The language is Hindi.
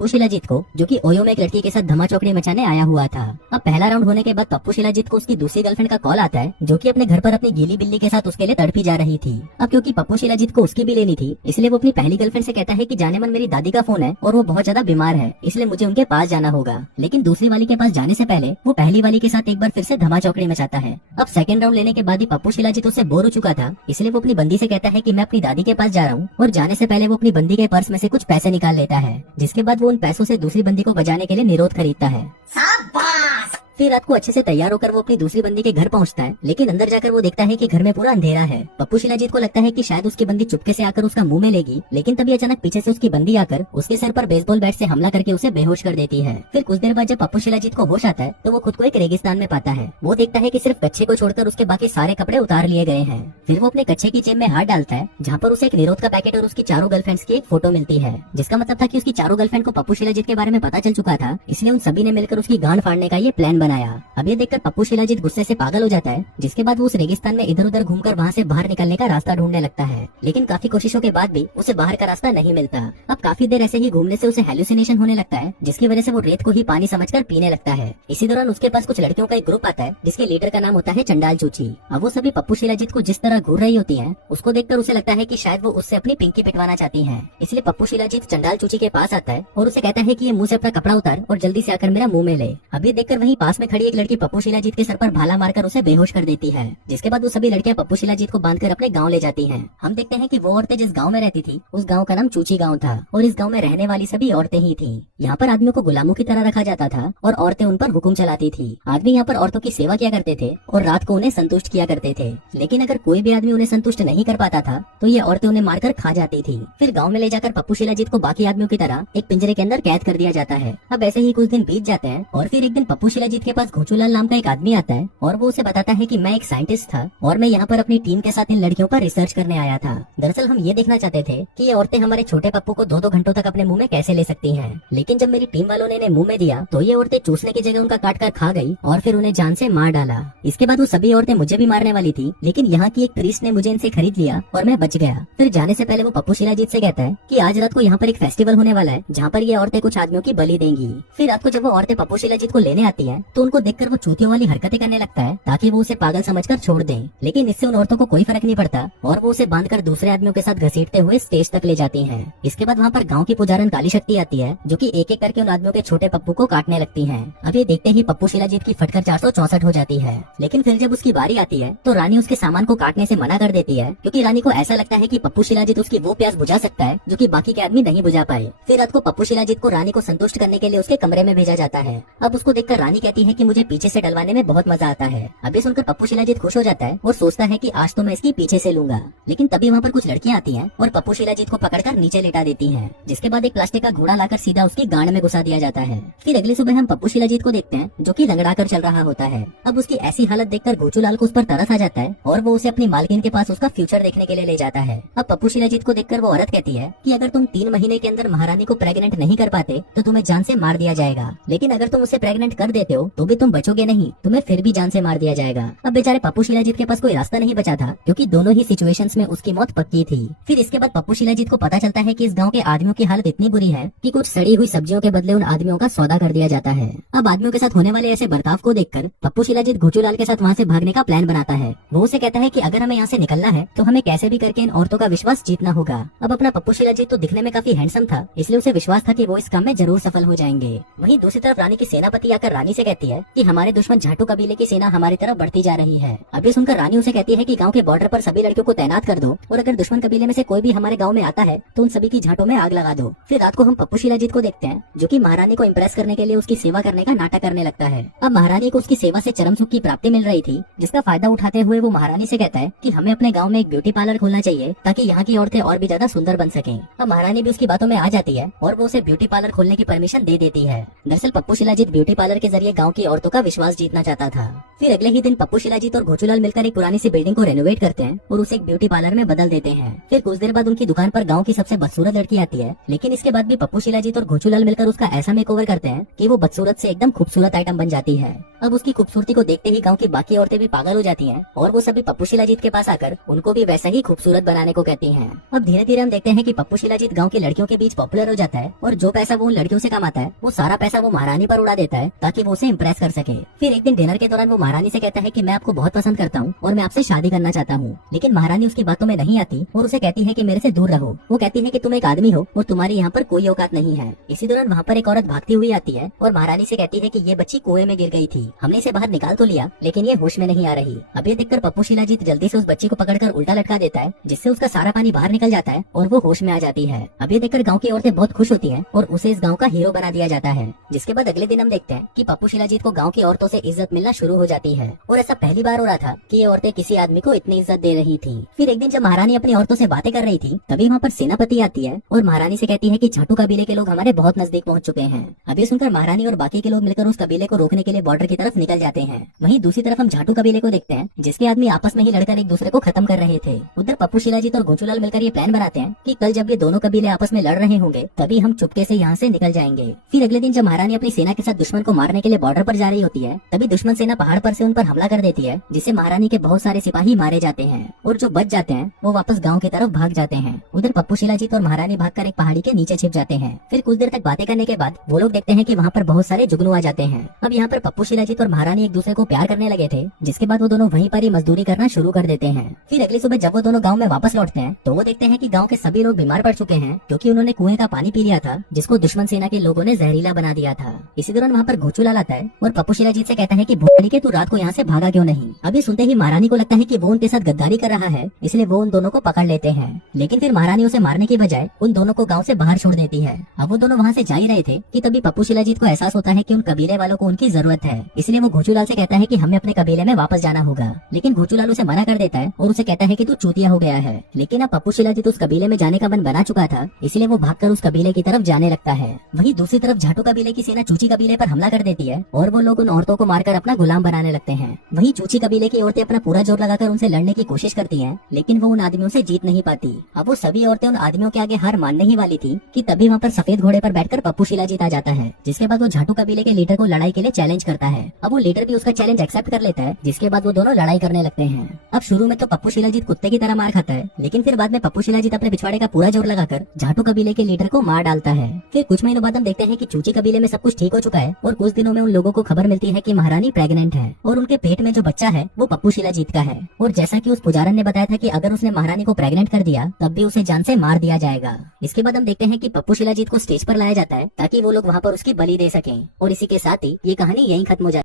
पप्पू शिलाजीत को, जो कि ओयो में एक लड़की के साथ धमा चौकड़ी मचाने आया हुआ था। अब पहला राउंड होने के बाद पप्पू शिलाजीत को उसकी दूसरी गर्लफ्रेंड का कॉल आता है, जो कि अपने घर पर अपनी गीली बिल्ली के साथ उसके लिए तड़पी जा रही थी। अब क्योंकि पप्पू शिलाजीत को उसकी भी लेनी थी, इसलिए वो अपनी पहली गर्लफ्रेंड से कहता है कि जाने मन मेरी दादी का फोन है और वो बहुत ज्यादा बीमार है, इसलिए मुझे उनके पास जाना होगा। लेकिन दूसरी वाली के पास जाने से पहले वो पहली वाली के साथ एक बार फिर से धमा चौकड़ी मचाता है। अब सेकंड राउंड लेने के बाद ही पप्पू शिलाजीत उससे बोर हो चुका था, इसलिए वो अपनी बंदी से कहता है कि मैं अपनी दादी के पास जा रहा हूँ, और जाने से पहले वो अपनी बंदी के पर्स में से कुछ पैसे निकाल लेता है, जिसके बाद वो उन पैसों से दूसरी बंदी को बजाने के लिए निरोध खरीदता है। फिर रात को अच्छे से तैयार होकर वो अपनी दूसरी बंदी के घर पहुंचता है, लेकिन अंदर जाकर वो देखता है कि घर में पूरा अंधेरा है। पप्पू शिलाजीत को लगता है कि शायद उसकी बंदी चुपके से आकर उसका मुंह में लेगी, लेकिन तभी अचानक पीछे से उसकी बंदी आकर उसके सर पर बेसबॉल बैट से हमला करके उसे बेहोश कर देती है। फिर कुछ देर बाद जब पप्पू शिलाजीत को होश आता है तो वो खुद को एक रेगिस्तान में पाता है। वो देखता है कि सिर्फ कच्छे को छोड़कर उसके बाकी सारे कपड़े उतार लिए गए हैं। फिर वो अपने कच्छे की जेब में हाथ डालता है, जहाँ पर उसे एक निरोध का पैकेट और उसकी चारों गर्लफ्रेंड्स की एक फोटो मिलती है, जिसका मतलब था कि उसकी चारों गर्लफ्रेंड को पप्पू शिलाजीत के बारे में पता चल चुका था, इसलिए उन सभी ने मिलकर उसकी गांड फाड़ने का ये प्लान बनाया। अब ये देखकर पप्पू शिलाजीत गुस्से से पागल हो जाता है, जिसके बाद वो उस रेगिस्तान में इधर उधर घूमकर वहाँ से बाहर निकलने का रास्ता ढूंढने लगता है, लेकिन काफी कोशिशों के बाद भी उसे बाहर का रास्ता नहीं मिलता। अब काफी देर ऐसे ही घूमने से उसे हेलुसिनेशन होने लगता है, जिसकी वजह से वो रेत को ही पानी समझकर पीने लगता है। इसी दौरान उसके पास कुछ लड़कियों का एक ग्रुप आता है, जिसके लीडर का नाम होता है चंडाल चूची। अब वो सभी पप्पू शिलाजीत को जिस तरह घूर रही होती है, उसको देखकर उसे लगता है कि शायद वो उससे अपनी पिंकी पिटवाना चाहती है, इसलिए पप्पू शिलाजीत चंडाल चूची के पास आता है और उसे कहता है कि ये मुंह से अपना कपड़ा उतार और जल्दी से आकर मेरा मुंह में ले। अभी देखकर वहीं पास में खड़ी एक लड़की पप्पू शिलाजीत के सर पर भाला मारकर उसे बेहोश कर देती है, जिसके बाद वो सभी लड़कियां पप्पू शिलाजीत को बांधकर अपने गांव ले जाती हैं। हम देखते हैं कि वो औरतें जिस गांव में रहती थी उस गांव का नाम चूची गांव था, और इस गांव में रहने वाली सभी औरतें ही थी। यहाँ पर आदमियों को गुलामों की तरह रखा जाता था और औरतें उन पर हुक्म चलाती थी। आदमी यहाँ पर औरतों की सेवा किया करते थे और रात को उन्हें संतुष्ट किया करते थे, लेकिन अगर कोई भी आदमी उन्हें संतुष्ट नहीं कर पाता था तो ये औरतें उन्हें मारकर खा जाती थी। फिर गाँव में ले जाकर पप्पू शिलाजीत को बाकी आदमियों की तरह एक पिंजरे के अंदर कैद कर दिया जाता है। अब ऐसे ही कुछ दिन बीत जाते हैं और फिर एक दिन पप्पू शिलाजीत के पास घोचूलाल नाम का एक आदमी आता है और वो उसे बताता है कि मैं एक साइंटिस्ट था और मैं यहाँ पर अपनी टीम के साथ इन लड़कियों पर रिसर्च करने आया था। दरअसल हम ये देखना चाहते थे कि ये औरतें हमारे छोटे पप्पू को 2-2 घंटों तक अपने मुंह में कैसे ले सकती हैं। लेकिन जब मेरी टीम वालों ने इन्हें मुंह में दिया तो ये औरतें चूसने की जगह उनका काट कर खा गई और फिर उन्हें जान से मार डाला। इसके बाद वो सभी औरतें मुझे भी मारने वाली थी, लेकिन यहाँ की एक प्रीस्ट ने मुझे इनसे खरीद लिया और मैं बच गया। फिर जाने से पहले वो पप्पू शिलाजीत से कहता है कि आज रात को यहाँ पर एक फेस्टिवल होने वाला है, जहाँ पर ये औरतें कुछ आदमियों की बलि देंगी। फिर रात को जब वो औरतें पप्पू शिलाजीत को लेने आती है तो उनको देखकर वो चूतियों वाली हरकतें करने लगता है ताकि वो उसे पागल समझकर छोड़ दें, लेकिन इससे उन औरतों को कोई फर्क नहीं पड़ता और वो उसे बांधकर दूसरे आदमियों के साथ घसीटते हुए स्टेज तक ले जाती हैं। इसके बाद वहाँ पर गांव की पुजारन काली शक्ति आती है, जो कि एक एक करके उन आदमियों के छोटे पप्पू को काटने लगती हैं। अब ये देखते ही पप्पू शिलाजीत की फटकर 464 हो जाती है, लेकिन फिर जब उसकी बारी आती है तो रानी उसके सामान को काटने से मना कर देती है, क्योंकि रानी को ऐसा लगता है कि पप्पू शिलाजीत उसकी वो प्यास बुझा सकता है जो कि बाकी के आदमी नहीं बुझा पाए। फिर रात को पप्पू शिलाजीत को रानी को संतुष्ट करने के लिए उसके कमरे में भेजा जाता है। अब उसको देखकर रानी कहती है कि मुझे पीछे से डलवाने में बहुत मजा आता है। अब ये सुनकर पप्पू शिलाजीत खुश हो जाता है और सोचता है कि आज तो मैं इसकी पीछे से लूंगा, लेकिन तभी वहाँ पर कुछ लड़कियां आती हैं और पप्पू शिलाजीत को पकड़कर नीचे लेटा देती हैं, जिसके बाद एक प्लास्टिक का घोड़ा लाकर सीधा उसकी गांड में घुसा दिया जाता है। फिर अगली सुबह हम पप्पू शिलाजीत को देखते हैं जो कि लंगड़ा कर चल रहा होता है। अब उसकी ऐसी हालत देखकर घोचूलाल को उस पर तरस आ जाता है और वो उसे अपनी मालकिन के पास उसका फ्यूचर देखने के लिए ले जाता है। अब पप्पू शिलाजीत को देखकर वो औरत कहती है कि अगर तुम 3 महीने के अंदर महारानी को प्रेग्नेंट नहीं कर पाते तो तुम्हें जान से मार दिया जाएगा, लेकिन अगर तुम उसे प्रेग्नेंट कर देते हो तो भी तुम बचोगे नहीं, तुम्हें फिर भी जान से मार दिया जाएगा। अब बेचारे पप्पू शिलाजीत के पास कोई रास्ता नहीं बचा था, क्योंकि दोनों ही सिचुएशंस में उसकी मौत पक्की थी। फिर इसके बाद पप्पू शिलाजीत को पता चलता है कि इस गांव के आदमियों की हालत इतनी बुरी है कि कुछ सड़ी हुई सब्जियों के बदले उन आदमियों का सौदा कर दिया जाता है। अब आदमियों के साथ होने वाले ऐसे बर्ताव को देखकर पप्पू शिलाजीत घोचूलाल के साथ वहाँ से भागने का प्लान बनाता है। वो उसे कहता है कि अगर हमें यहाँ से निकलना है तो हमें कैसे भी करके इन औरतों का विश्वास जीतना होगा। अब अपना पप्पू शिलाजीत तो दिखने में काफी हैंडसम था, इसलिए उसे विश्वास था कि वो इस काम में जरूर सफल हो जाएंगे। वहीं दूसरी तरफ रानी की सेनापति आकर रानी से कहती है कि हमारे दुश्मन झाटू कबीले की सेना हमारी तरफ बढ़ती जा रही है। अभी सुनकर रानी उसे कहती है कि गांव के बॉर्डर पर सभी लड़कियों को तैनात कर दो और अगर दुश्मन कबीले में से कोई भी हमारे गांव में आता है तो उन सभी की झाटों में आग लगा दो। फिर रात को हम पप्पू शिलाजीत को देखते हैं जो कि महारानी को इम्प्रेस करने के लिए उसकी सेवा करने का नाटक करने लगता है। अब महारानी को उसकी सेवा से चरम सुख की प्राप्ति मिल रही थी, जिसका फायदा उठाते हुए वो महारानी से कहता है कि हमें अपने गाँव में एक ब्यूटी पार्लर खोलना चाहिए ताकि यहाँ की औरतें और भी ज्यादा सुंदर बन सकें। अब महारानी भी उसकी बातों में आ जाती है और वो उसे ब्यूटी पार्लर खोलने की परमिशन दे देती है। दरअसल पप्पू शिलाजीत ब्यूटी पार्लर के जरिए गाँव की औरतों का विश्वास जीतना चाहता था। फिर अगले ही दिन पप्पू शिलाजीत और घोचूलाल मिलकर एक पुरानी सी बिल्डिंग को रेनोवेट करते हैं और उसे एक ब्यूटी पार्लर में बदल देते हैं। फिर कुछ देर बाद उनकी दुकान पर गाँव की सबसे बदसूरत लड़की आती है, लेकिन इसके बाद भी पप्पू शिलाजीत और घोचूलाल मिलकर उसका ऐसा मेकओवर करते हैं कि वो बदसूरत से एकदम खूबसूरत आइटम बन जाती है। अब उसकी खूबसूरती को देखते ही गांव की बाकी औरतें भी पागल हो जाती हैं और वो सभी पप्पू शिलाजीत के पास आकर उनको भी वैसा ही खूबसूरत बनाने को कहती हैं। अब धीरे धीरे हम देखते हैं कि पप्पू शिलाजीत गांव की लड़कियों के बीच पॉपुलर हो जाता है और जो पैसा वो उन लड़कियों से कमाता है वो सारा पैसा वो महारानी पर उड़ा देता है ताकि वो उसे इम्प्रेस कर सके। फिर एक दिन डिनर के दौरान वो महारानी से कहता है कि मैं आपको बहुत पसंद करता हूँ और मैं आपसे शादी करना चाहता हूँ, लेकिन महारानी उसकी बातों में नहीं आती और उसे कहती है कि मेरे से दूर रहो। वो कहती है कि तुम एक आदमी हो और तुम्हारी यहाँ पर कोई औकात नहीं है। इसी दौरान वहाँ पर एक औरत भागती हुई आती है और महारानी से कहती है कि ये बच्ची कुएं में गिर गई थी, हमने इसे बाहर निकाल तो लिया लेकिन ये होश में नहीं आ रही। अब ये देखकर पप्पू शिलाजीत जल्दी से उस बच्ची को पकड़कर उल्टा लटका देता है, जिससे उसका सारा पानी बाहर निकल जाता है और वो होश में आ जाती है। अब ये देखकर गाँव की औरतें बहुत खुश होती है और उसे इस गाँव का हीरो बना दिया जाता है। जिसके बाद अगले दिन हम देखते हैं कि पप्पू शिलाजीत को गाँव की औरतों से इज्जत मिलना शुरू हो जाती है और ऐसा पहली बार हो रहा था कि ये औरतें किसी आदमी को इतनी इज्जत दे रही थी। फिर एक दिन जब महारानी अपनी औरतों से बातें कर रही थी तभी वहाँ पर सेनापति आती है और महारानी से कहती है कि झाटू कबीले के लोग हमारे बहुत नजदीक पहुँच चुके हैं। अब ये सुनकर महारानी और बाकी के लोग मिलकर उस कबीले को रोकने के लिए बॉर्डर की तरफ निकल जाते हैं। वहीं दूसरी तरफ हम झाटू कबीले को देखते हैं जिसके आदमी आपस में ही लड़कर एक दूसरे को खत्म कर रहे थे। उधर पप्पू शिलाजीत और घोचूलाल मिलकर ये प्लान बनाते हैं कि कल जब ये दोनों कबीले आपस में लड़ रहे होंगे तभी हम चुपके से यहाँ से निकल जाएंगे। फिर अगले दिन जब महारानी अपनी सेना के साथ दुश्मन को मारने के लिए बॉर्डर पर जा रही होती है तभी दुश्मन सेना पहाड़ पर से उन पर हमला कर देती है, जिससे महारानी के बहुत सारे सिपाही मारे जाते हैं और जो बच जाते हैं वो वापस गाँव की तरफ भाग जाते हैं। उधर पप्पू शिलाजीत और महारानी भागकर एक पहाड़ी के नीचे छिप जाते हैं। फिर कुछ देर तक बातें करने के बाद वो लोग देखते हैं कि वहाँ पर बहुत सारे जुगनू आ जाते हैं। अब यहाँ पर पप्पू शिलाजीत और महारानी एक दूसरे को प्यार करने लगे थे, जिसके बाद वो दोनों वहीं पर ही मजदूरी करना शुरू कर देते हैं। फिर अगली सुबह जब वो दोनों गाँव में वापस लौटते हैं तो वो देखते हैं कि गाँव के सभी लोग बीमार पड़ चुके हैं क्योंकि उन्होंने कुएं का पानी पी लिया था जिसको दुश्मन सेना के लोगों ने जहरीला बना दिया था। इसी दौरान वहाँ पर घोचूलाल आता है और पप्पू शिलाजीत से कहता है कि भोली के तू रात को यहाँ से भागा क्यों नहीं। अभी सुनते ही महारानी को लगता है कि वो उनके साथ गद्दारी कर रहा है, इसलिए वो उन दोनों को पकड़ लेते हैं। लेकिन फिर महारानी उसे मारने की बजाय उन दोनों को गाँव से बाहर छोड़ देती है। अब वो दोनों वहाँ से जा ही रहे थे कि तभी पप्पू शिलाजीत को एहसास होता है कि उन कबीले वालों को उनकी जरूरत है, इसलिए वो घोचूलाल से कहता है कि हमें अपने कबीले में वापस जाना होगा। लेकिन घोचूलाल उसे मना कर देता है और उसे कहता है कि तू चूतिया हो गया है। लेकिन अब पप्पू शिलाजीत उस कबीले में जाने का मन बना चुका था, इसलिए वो भागकर उस कबीले की तरफ जाने लगता है। वहीं दूसरी तरफ झाटू कबीले की सेना चूची कबीले पर हमला कर देती है और वो लोग उन औरतों को मारकर अपना गुलाम बनाने लगते हैं। वहीं चूची कबीले की औरतें अपना पूरा जोर लगाकर उनसे लड़ने की कोशिश करती हैं, लेकिन वो उन आदमियों से जीत नहीं पाती। अब वो सभी औरतें उन आदमियों के आगे हार मानने ही वाली थी कि तभी वहाँ पर सफेद घोड़े पर बैठकर पप्पू शिलाजीत आ जाता है, जिसके बाद वो झाटू कबीले के लीडर को लड़ाई के लिए चैलेंज करता है। अब वो लीडर भी उसका चैलेंज एक्सेप्ट कर लेता है, जिसके बाद वो दोनों लड़ाई करने लगते हैं। अब शुरू में तो पप्पू शिलाजीत कुत्ते की तरह मार खाता है, लेकिन फिर बाद में पप्पू शिलाजीत अपने पिछवाड़े का पूरा जोर लगाकर झाटू कबीले के लीडर को मार डालता है। फिर कुछ महीनों बाद हम देखते हैं कि चूची कबीले में सब कुछ ठीक हो चुका है और कुछ दिनों में उन लोगों को खबर मिलती है कि महारानी प्रेग्नेंट है और उनके पेट में जो बच्चा है वो पप्पू शिलाजीत का है। और जैसा कि उस पुजारन ने बताया था कि अगर उसने महारानी को प्रेग्नेंट कर दिया तब भी उसे जान से मार दिया जाएगा। इसके बाद हम देखते हैं कि पप्पू शिलाजीत को स्टेज पर लाया जाता है ताकि वो लोग वहाँ पर उसकी बलि दे सकें। और इसी के साथ ही ये कहानी यहीं खत्म हो जाती है।